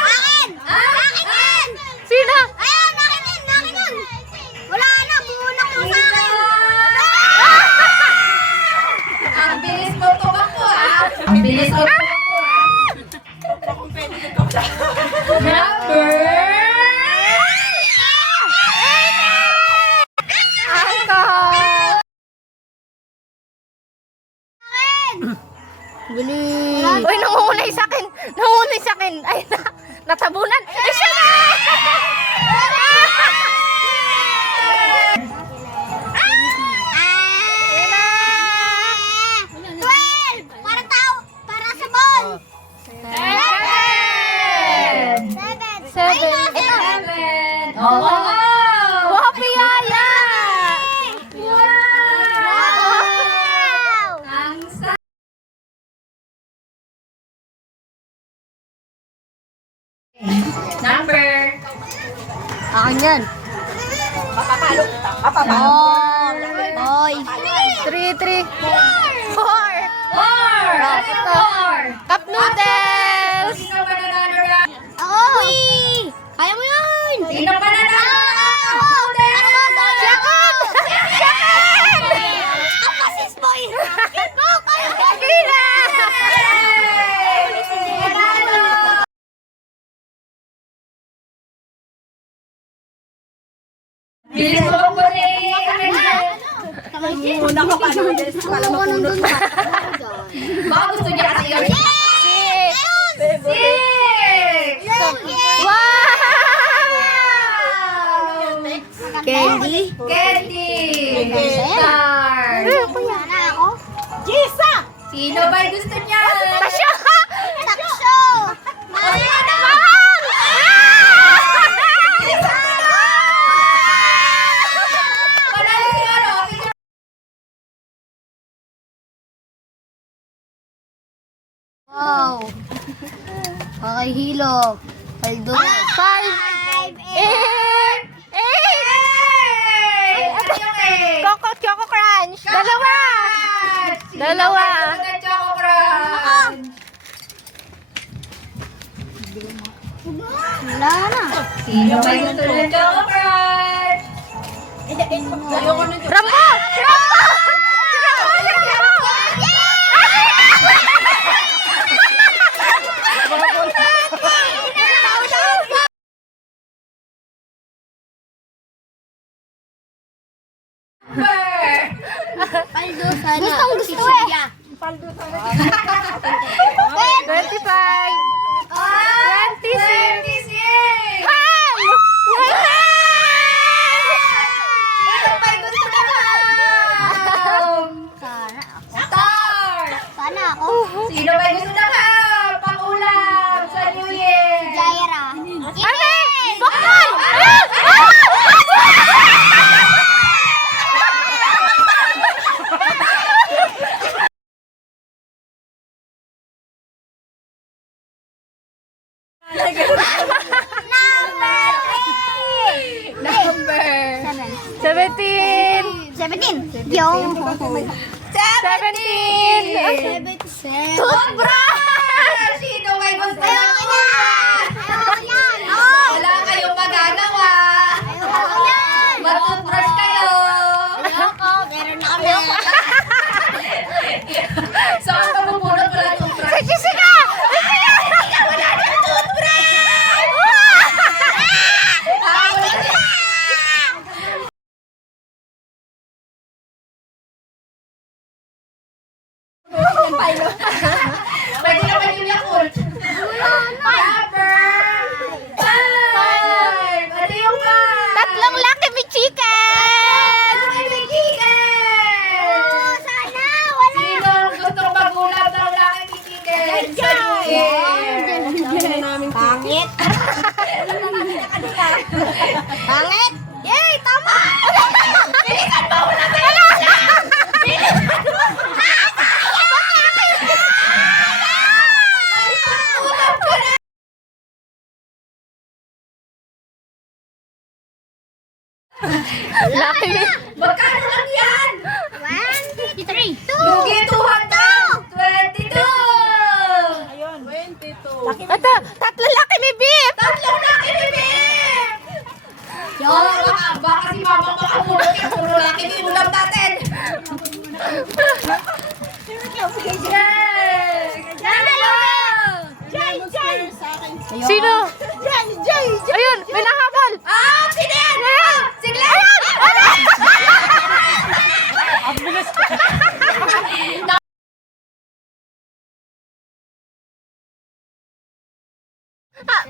Akin! Akin yan! Sino? Ayun! Akin yan! Akin yan! Wala na! Bumunak mo sa akin! Ang bilis mo tumakbo ah! Ang bilis mo tumakbo ah! Number... Alcohol! Bilis! Uy, nangungunay sa akin! Nangungunay sa akin! Ay, natabunan! Ay, siya na! Para tao! Para sa ball! Seven. Ito. Oh, wow! Wow, piyaya! Wow! Ang sa... Number... Akin yan! Boy! Three. Four. 4! Ano yung 4? Cup noodles! Sino ba nanalo? Ako! Kaya mo yun! Sino ba nanalo? Second! Ang pasis boy! Ito! Kaya mo! Kira! Bilis mo po Baka gusto niya kasi yun. Six! 6! Wow! Candy? Candy! Star! Sana ako? Jisa! Sino ba gusto niya? Tasya! Takso! Panalo si ano? Wow! Kakahilok. Paldo. Five! Eight! Choco Crunch! Dalawa! Dalawa. Choco Crunch! Wala na. Sino ba gusto ng Choco Crunch? Rambo! Paldo sana. Gustong gusto eh. 25! 26! 26! Ham! Sino ba gusto ng ham? Sana ako. Star! Sana ako. Sino ba gusto ng ham? Pang-ulam sa New Year! Jaira. Ate! Bokol! Number 17! 17. Yung. 17! Toothbrush! Sino may gusto ng toothbrush? Wala kayong magagawa. Mag-toothbrush kayo. Meron na kami. So, ang pamumulot wala toothbrush. Jessica! Pwede naman yung Yakult. Number 5! Ano yung 5? Tatlong Lucky Me Chicken! May chicken! Sana. Wala. Sino ang gustong magulat ng Lucky Chicken? Sa New Year? Pangit. Pangit. Yay! Tama! Bilisan mo! Wala kayo! Bilisan mo! Sino? Ayun, may nahabol. Si Den! Si Glenn!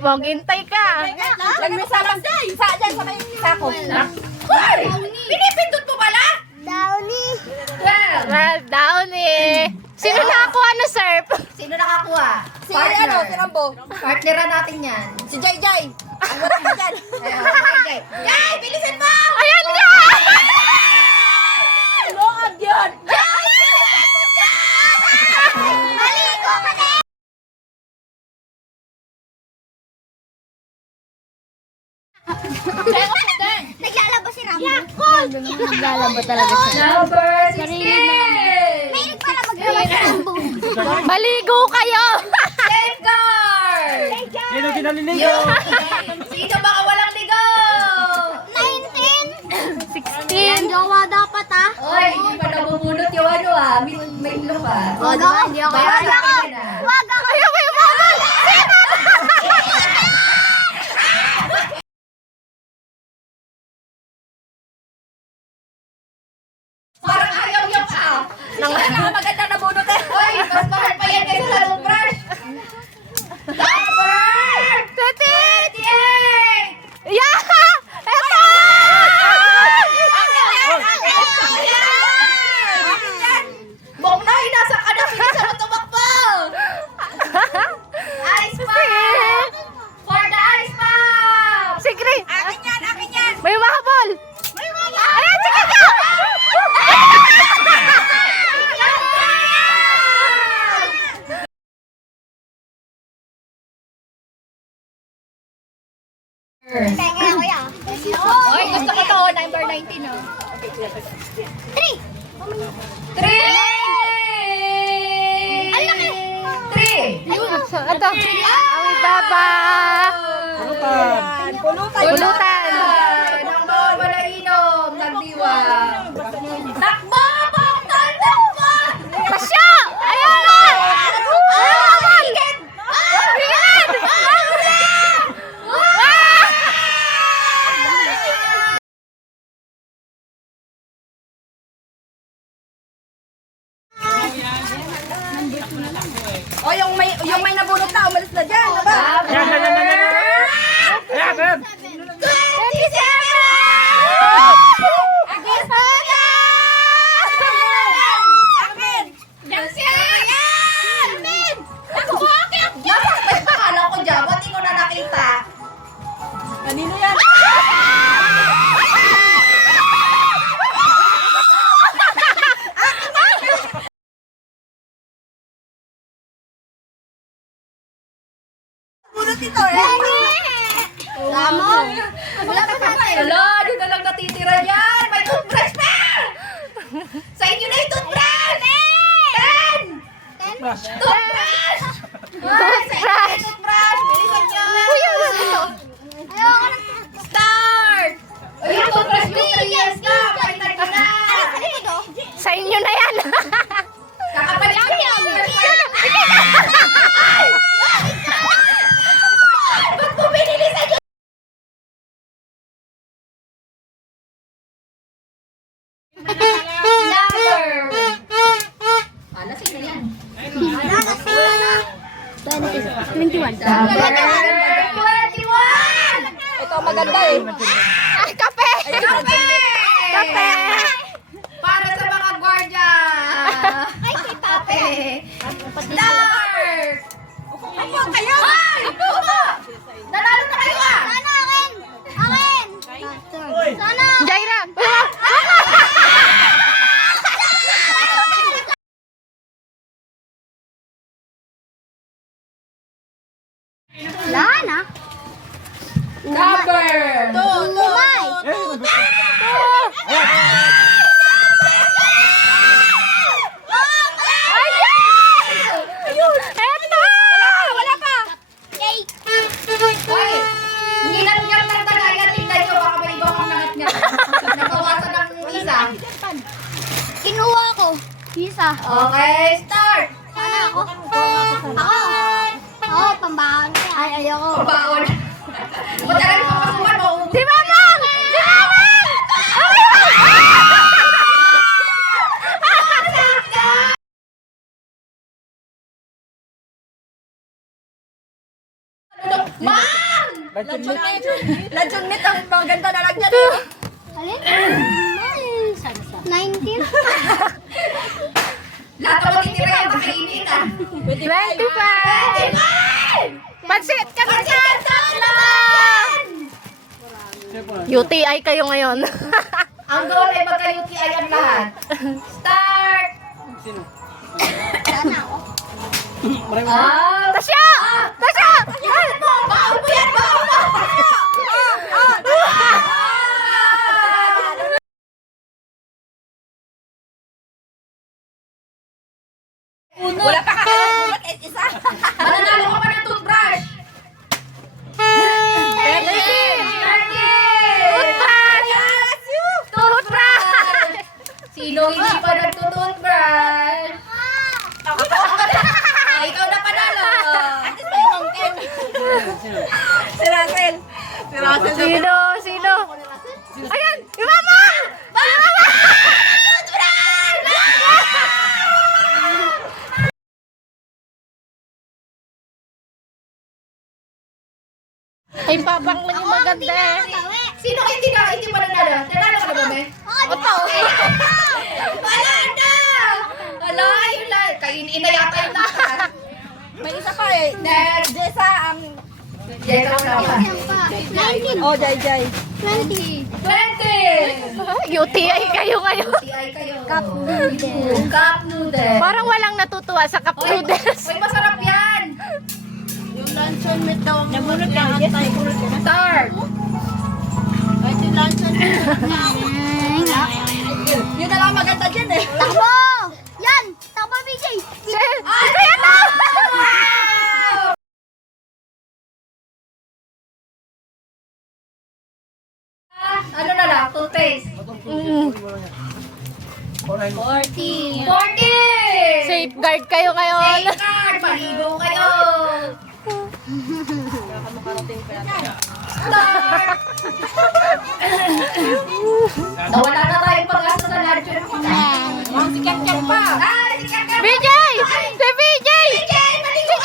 Maghintay ka. Lagay sa lang. Sa dyan, sa may sako. Hoy! Pinipindot mo pala? Downy. Well, Well, down eh. Sino nakakuha na surf? sino nakakuha? Si Rambo. Partneran natin yan. Si Jai Jai. Ang wala ka dyan. Jay! Jay! Bilisan mo! Ayan nga! Load yun. Maligo ka na. Naglalaba si Rambo. Naglalaba talaga siya. Number 16! Mahilig pala maglaba si Rambo. Maligo kayo! Safeguard! Sino kinaliligo? Sino baka walang ligo? 19. 16. Jowa dapat ah. Oy, hindi pa nabubunot yung ano may look Wag ako. Hindi ako. Kaya Wag ako. akin na. Wag ako. Ayaw may umabol! Parang ayaw yung maganda na bunot eh. Oy, mas mahal pa yan kaysa sa toothbrush. Number 38! Yeah! Eto! Bongnay, nasa ka na, bilisan mo tumakbo! Ice pop! For the ice pop! Sige! Akin yan! May umahabol! Ayan, sige ka! Kaya kuya. Oy, gusto ko to, number 19 oh. 3. 3! Ang laki. 3! Ito. Awi baba! Pulutan! Ng bawal wala inom, nagdiwang. Takbo! Bongtol! Takbo! Pasya! Ayan na! Umahabol! Bigyan! O, yung may nabunot na, umalis na dyan. Aba? Ayan! 27! Nasakit pa kala ko dyan, ba't di ko na nakita? Kanino yan? Bunot ito eh. Lamon. Wala pa pa. Wala, di na lang natitira yan. May toothbrush pa! Sa inyo na yung toothbrush! 10! Toothbrush! Ay, sa inyo na yung toothbrush! Bilisan nyo! Ayoko na. Start! Ay, yung toothbrush yung 3 years na! Palitan nyo na! Sa inyo na yan! Kakapalit nyo yung toothbrush! Ba't mo binili sa inyo? Ala, sino yan? 21. Number 21! Ito maganda eh. Ay, kape! Kape! Kape! Para sa mga gwardiya! Ay, kay Pape. Start! Upo kayo! Ay! Upo! Nanalo na kayo ah! Sana akin. Akin. Sana. Jaira! Lana. Number! Umay. Ayun! Eto! Wala pa! Hoy! Ginat-ngat ng tagayan, tingnan nyo, baka may iba pang nangat-ngat. Nabawasan ng isa. Kinuha ko. Isa. Okay, start! Sana ako. Ako. Oo, pambaon ko. Ay, ayoko. Pabaon. Matagal ka pasukan mo. Si Mamang! Si Mamang! Mang! Luncheon meat ang mga ganda na lang dyan. Alin? 19? Lahat ng matitira yan, makainit ah. 25! Pansit! Pansit! UTI kayo ngayon. Ang goal ay magka-UTI ang lahat. Start! Sana ako. Ah! Tasya! Tasya! Yan mo! Baon mo yan! Baon mo! Wala pa kakalagulat at isa. Mananalo ka pa ng toothbrush! Toothbrush! Sino hindi pa nagtutoothbrush? Ako pa! Ah, ikaw na panalo! At least may mangkin. Si Russell. Si Russell. Sino? Sino? Ayan! Si Mamang! Ay, papang lang yung maganda. Sino hindi pa nanalo? Nanalo ka na ba, May? Oto. Wala na! Wala, yun lang. Kainin na yata yung lahat. May isa pa eh. Next! Jessa ang... Jeka na pa. 19. Oh, Jai Jai. 20. 20! UTI kayo ngayon. UTI kayo. Cup noodle. Cup noodle. Parang walang natutuwa sa cup Uy, noodles. uy, masarap yan! Yung luncheon meat daw. Nabunod ka. Antay-bunod ka. Start! Ay, yung luncheon meat. Yun na lang maganda dyan eh. Takbo! Yan! Takbo, BJ! Kaya na! Ano na lang? Toothpaste. 40. 40! Safeguard kayo ngayon. Safeguard! Maligo kayo! Start! Nawala na tayong pag-asa sa luncheon. Si Ken pa. Ay, si Kaka! BJ! Si BJ! BJ! Maligo!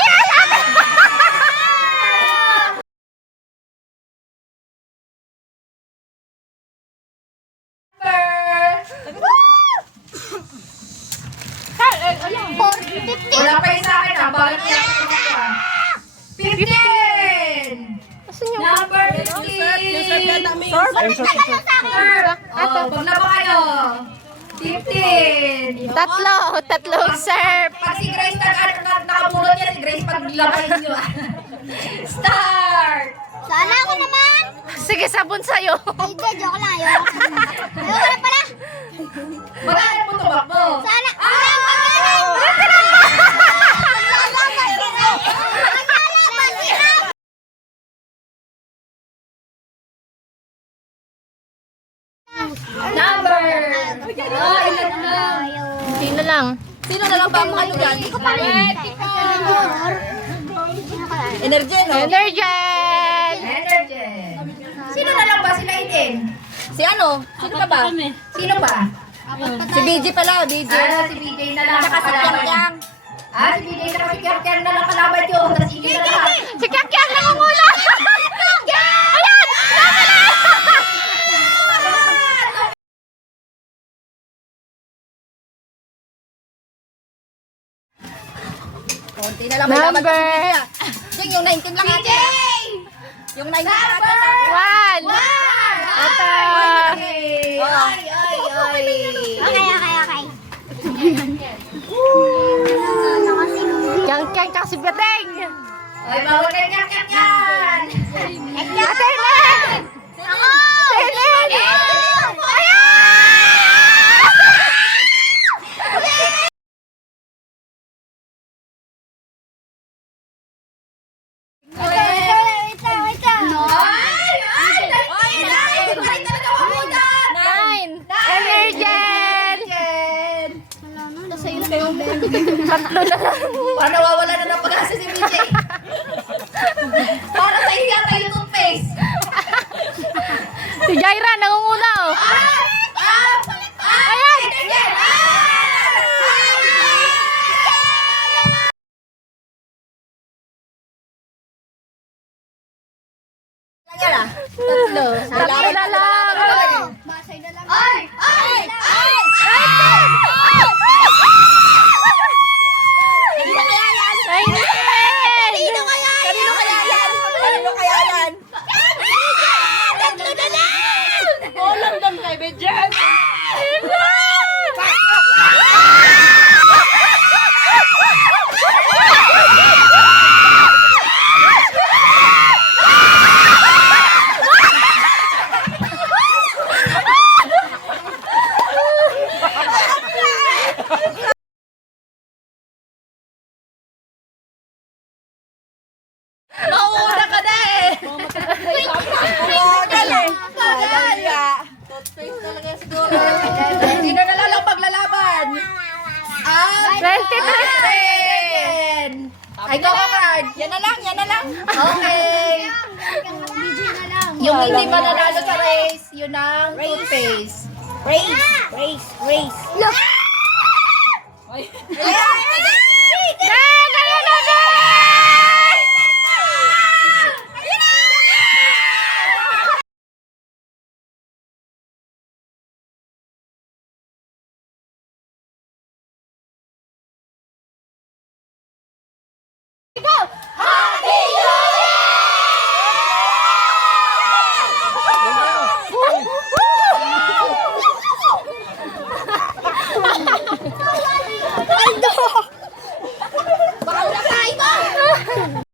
Wala pa yung sa akin ah. Bakit kaya ako kumakuha? 15! Asan yung... Number 15! Serve! Oh, pag na ba kayo? 15! Tatlong serve. Pag si Grace nakapulot yan, si Grace pag labahin nyo. Start! Sana ako naman! Sige, sabon sa'yo. Ay, joke lang. Ayoko na pala. Magkano mo tumakbo? Sana. Number! Oh, ilan na? Sino lang? Sino na lang ba ang ano dyan? Energy, no? Energen! Energy. Sino na lang ba sila itin? Si ano? Sino pa ba? Sino ba? Si BJ pala, BJ. Ah, si BJ na lang. Tsaka si Kyang. Ah, si BJ na si Kyang na lang kalaban yun. Tapos sige na lang. Si Kyang nangungula! Ayan! Konti na lang. May laban pa si BJ ah. Jing, yung 19 lang BJ! ate. Yung 19 lang ate. One! One! Ito! Ay, ay, ay. Okay. Kyang kasi beteng! Ay, bawal na yan. Ate Len! Ako! Ate Len! Wait lang. No. Ay, talaga mabutan. 9! Energen! Ano? Tatlo na lang. Para nawawala na ng pag-asa si BJ. Para sa iyo yata yung toothpaste. Si Jaira, nangunguna oh. Ayan! Tatlo. Tatlo na lang. Masay na lang. Ay! Ay! Ay! Kanino kaya yan? Kanino Kanino kaya yan? Kanino kaya yan? Tatlo na lang! Walang dam kay Bedjan. Mauuna ka na eh! Toothpaste talaga siguro. Sino na lang paglalaban? Ang 23. Ay, go ka card! Yan na lang, yan na lang. Okay! BJ na lang. Yung hindi mananalo sa race, yun ang toothpaste. Race, race, race. Look!